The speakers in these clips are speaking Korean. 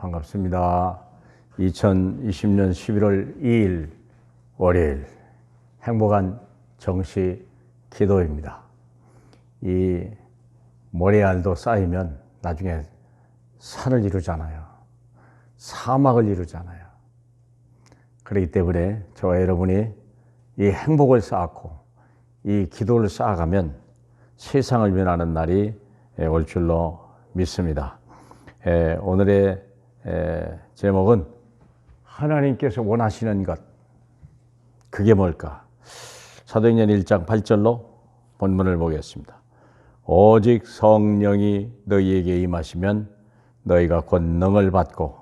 반갑습니다. 2020년 11월 2일 월요일 행복한 정시 기도입니다. 이 모래알도 쌓이면 나중에 산을 이루잖아요. 사막을 이루잖아요. 그렇기 때문에 저와 여러분이 이 행복을 쌓고 이 기도를 쌓아가면 세상을 변하는 날이 올 줄로 믿습니다. 오늘의 제목은 하나님께서 원하시는 것, 그게 뭘까? 사도행전 1장 8절로 본문을 보겠습니다. 오직 성령이 너희에게 임하시면 너희가 권능을 받고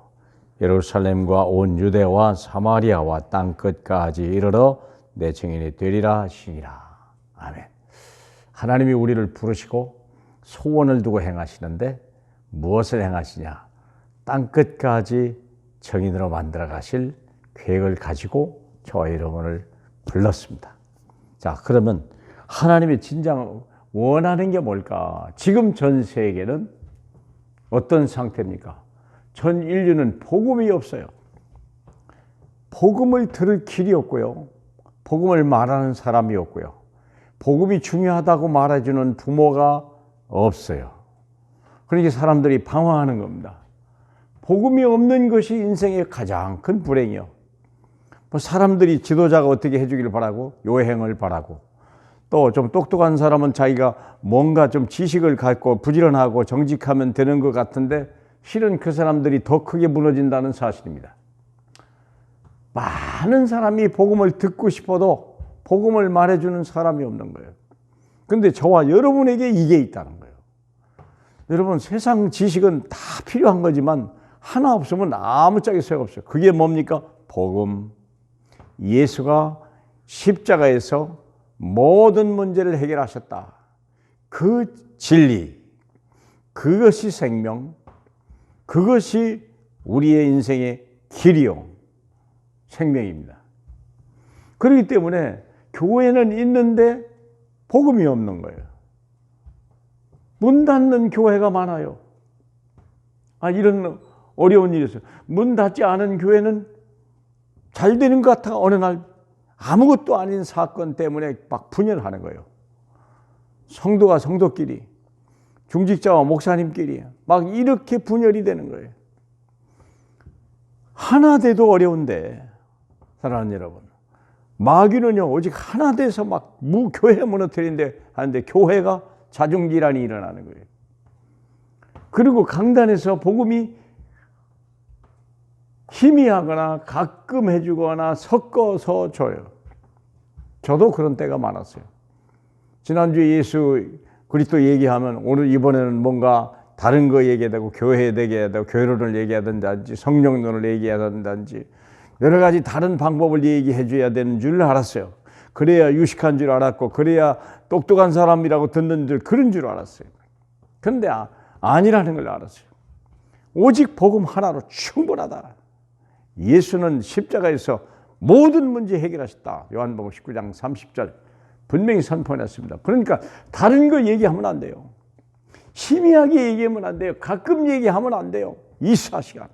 예루살렘과 온 유대와 사마리아와 땅끝까지 이르러 내 증인이 되리라 하시니라. 아멘. 하나님이 우리를 부르시고 소원을 두고 행하시는데 무엇을 행하시냐? 땅끝까지 증인으로 만들어 가실 계획을 가지고 저와 여러분을 불렀습니다. 자, 그러면 하나님이 진정 원하는 게 뭘까? 지금 전 세계는 어떤 상태입니까? 전 인류는 복음이 없어요. 복음을 들을 길이 없고요. 복음을 말하는 사람이 없고요. 복음이 중요하다고 말해주는 부모가 없어요. 그러니까 사람들이 방황하는 겁니다. 복음이 없는 것이 인생의 가장 큰 불행이요. 사람들이 지도자가 어떻게 해주기를 바라고 요행을 바라고 또 좀 똑똑한 사람은 자기가 뭔가 좀 지식을 갖고 부지런하고 정직하면 되는 것 같은데 실은 그 사람들이 더 크게 무너진다는 사실입니다. 많은 사람이 복음을 듣고 싶어도 복음을 말해주는 사람이 없는 거예요. 그런데 저와 여러분에게 이게 있다는 거예요. 여러분, 세상 지식은 다 필요한 거지만 하나 없으면 아무짝에 소용없어요. 그게 뭡니까? 복음. 예수가 십자가에서 모든 문제를 해결하셨다. 그 진리, 그것이 생명, 그것이 우리의 인생의 길이요, 생명입니다. 그렇기 때문에 교회는 있는데 복음이 없는 거예요. 문 닫는 교회가 많아요. 이런 어려운 일이 있어요. 문 닫지 않은 교회는 잘 되는 것 같아 어느 날 아무것도 아닌 사건 때문에 막 분열하는 거예요. 성도가 성도끼리, 중직자와 목사님끼리 막 이렇게 분열이 되는 거예요. 하나 돼도 어려운데, 사랑하는 여러분, 마귀는요 오직 하나 돼서 막 교회 무너뜨리는데 하는데 교회가 자중질환이 일어나는 거예요. 그리고 강단에서 복음이 희미하거나 가끔 해주거나 섞어서 줘요. 저도 그런 때가 많았어요. 지난주에 예수 그리스도 얘기하면 오늘 이번에는 뭔가 다른 거 얘기해야 되고 교회 얘기해야 되고 교회론을 얘기하든지 성령론을 얘기해야 된다든지 여러 가지 다른 방법을 얘기해 줘야 되는 줄 알았어요. 그래야 유식한 줄 알았고 그래야 똑똑한 사람이라고 듣는 줄 그런 줄 알았어요. 그런데 아니라는 걸 알았어요. 오직 복음 하나로 충분하다. 예수는 십자가에서 모든 문제 해결하셨다. 요한복음 19장 30절 분명히 선포했습니다. 그러니까 다른 거 얘기하면 안 돼요. 희미하게 얘기하면 안 돼요. 가끔 얘기하면 안 돼요. 24시간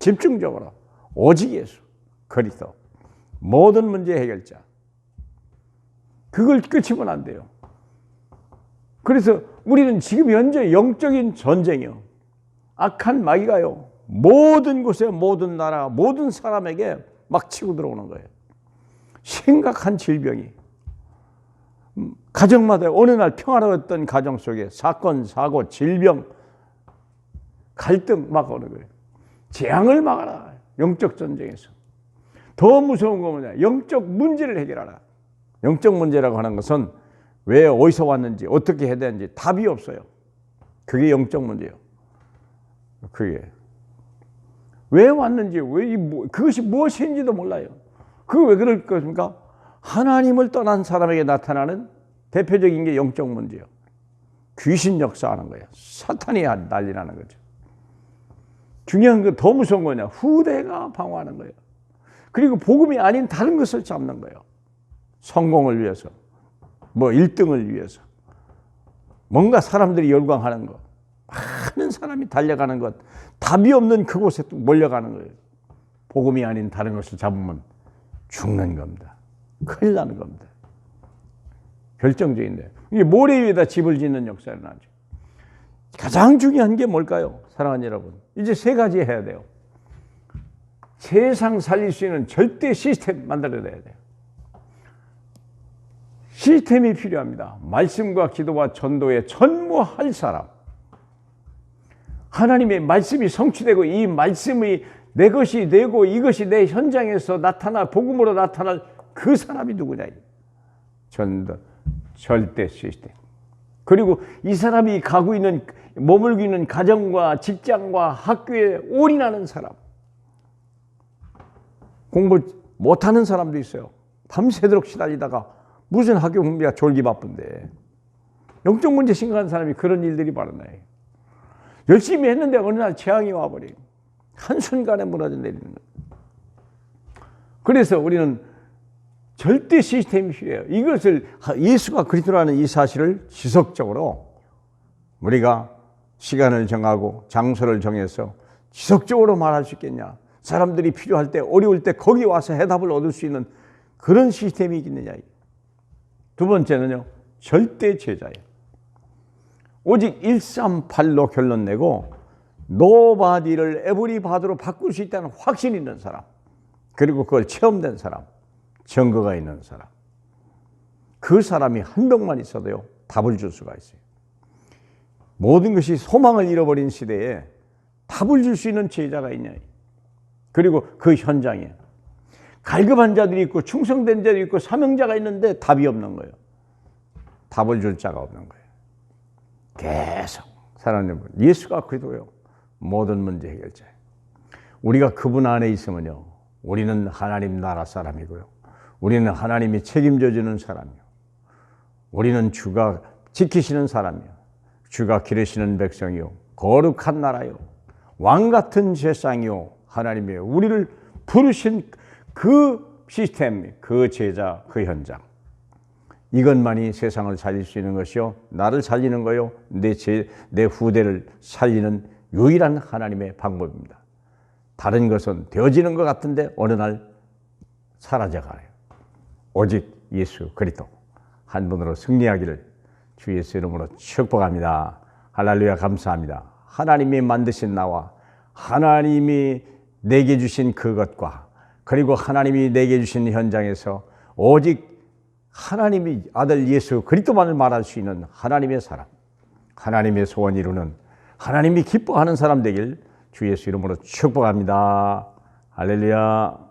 집중적으로 오직 예수 그리스도 모든 문제 해결자, 그걸 끝이면 안 돼요. 그래서 우리는 지금 현재 영적인 전쟁이요, 악한 마귀가요 모든 곳에 모든 나라 모든 사람에게 막 치고 들어오는 거예요. 심각한 질병이 가정마다 어느 날 평화로웠던 가정 속에 사건 사고 질병 갈등 막 오는 거예요. 재앙을 막아라. 영적 전쟁에서 더 무서운 거 뭐냐, 영적 문제를 해결하라. 영적 문제라고 하는 것은 왜 어디서 왔는지 어떻게 해야 되는지 답이 없어요. 그게 영적 문제예요. 그게 왜 왔는지 그것이 무엇인지도 몰라요. 그거 왜 그럴 것입니까? 하나님을 떠난 사람에게 나타나는 대표적인 게 영적 문제예요. 귀신 역사하는 거예요. 사탄이 난리 나는 거죠. 중요한 거 더 무서운 거냐, 후대가 방어하는 거예요. 그리고 복음이 아닌 다른 것을 잡는 거예요. 성공을 위해서, 뭐 1등을 위해서, 뭔가 사람들이 열광하는 것, 많은 사람이 달려가는 것, 답이 없는 그곳에 또 몰려가는 거예요. 복음이 아닌 다른 것을 잡으면 죽는 겁니다. 큰일 나는 겁니다. 결정적인데 이게 모래 위에다 집을 짓는 역사를 나죠. 가장 중요한 게 뭘까요? 사랑하는 여러분, 이제 세 가지 해야 돼요. 세상 살릴 수 있는 절대 시스템 만들어내야 돼요. 시스템이 필요합니다. 말씀과 기도와 전도에 전무할 사람. 하나님의 말씀이 성취되고 이 말씀이 내 것이 되고 이것이 내 현장에서 나타나 복음으로 나타날 그 사람이 누구냐? 전도, 절대 시스템. 그리고 이 사람이 가고 있는 머물고 있는 가정과 직장과 학교에 올인하는 사람. 공부 못하는 사람도 있어요. 밤새도록 시달리다가 무슨 학교 공부가 졸기 바쁜데 영적 문제 심각한 사람이 그런 일들이 많아요. 열심히 했는데 어느 날 재앙이 와버려요. 한순간에 무너져 내리는 거예요. 그래서 우리는 절대 시스템이 필요해요. 이것을 예수가 그리스도라는 이 사실을 지속적으로 우리가 시간을 정하고 장소를 정해서 지속적으로 말할 수 있겠냐. 사람들이 필요할 때 어려울 때 거기 와서 해답을 얻을 수 있는 그런 시스템이 있겠느냐. 두 번째는요. 절대 제자예요. 오직 138로 결론 내고 노바디를 에브리바디로 바꿀 수 있다는 확신이 있는 사람. 그리고 그걸 체험된 사람. 증거가 있는 사람. 그 사람이 한 명만 있어도요. 답을 줄 수가 있어요. 모든 것이 소망을 잃어버린 시대에 답을 줄 수 있는 제자가 있냐. 그리고 그 현장에 갈급한 자들이 있고 충성된 자들이 있고 사명자가 있는데 답이 없는 거예요. 답을 줄 자가 없는 거예요. 계속 사랑하는 분, 예수가 그리스도요. 모든 문제 해결자예요. 우리가 그분 안에 있으면요. 우리는 하나님 나라 사람이고요. 우리는 하나님이 책임져 주는 사람이요. 우리는 주가 지키시는 사람이요. 주가 기르시는 백성이요. 거룩한 나라요. 왕 같은 세상이요. 하나님이 우리를 부르신 그 시스템, 그 제자, 그 현장. 이것만이 세상을 살릴 수 있는 것이요. 나를 살리는 거요. 내 후대를 살리는 유일한 하나님의 방법입니다. 다른 것은 되어지는 것 같은데 어느 날 사라져가요. 오직 예수 그리스도 한 분으로 승리하기를 주 예수 이름으로 축복합니다. 할렐루야. 감사합니다. 하나님이 만드신 나와 하나님이 내게 주신 그것과 그리고 하나님이 내게 주신 현장에서 오직 하나님이 아들 예수 그리스도만을 말할 수 있는 하나님의 사람, 하나님의 소원 이루는 하나님이 기뻐하는 사람 되길 주 예수 이름으로 축복합니다. 할렐루야.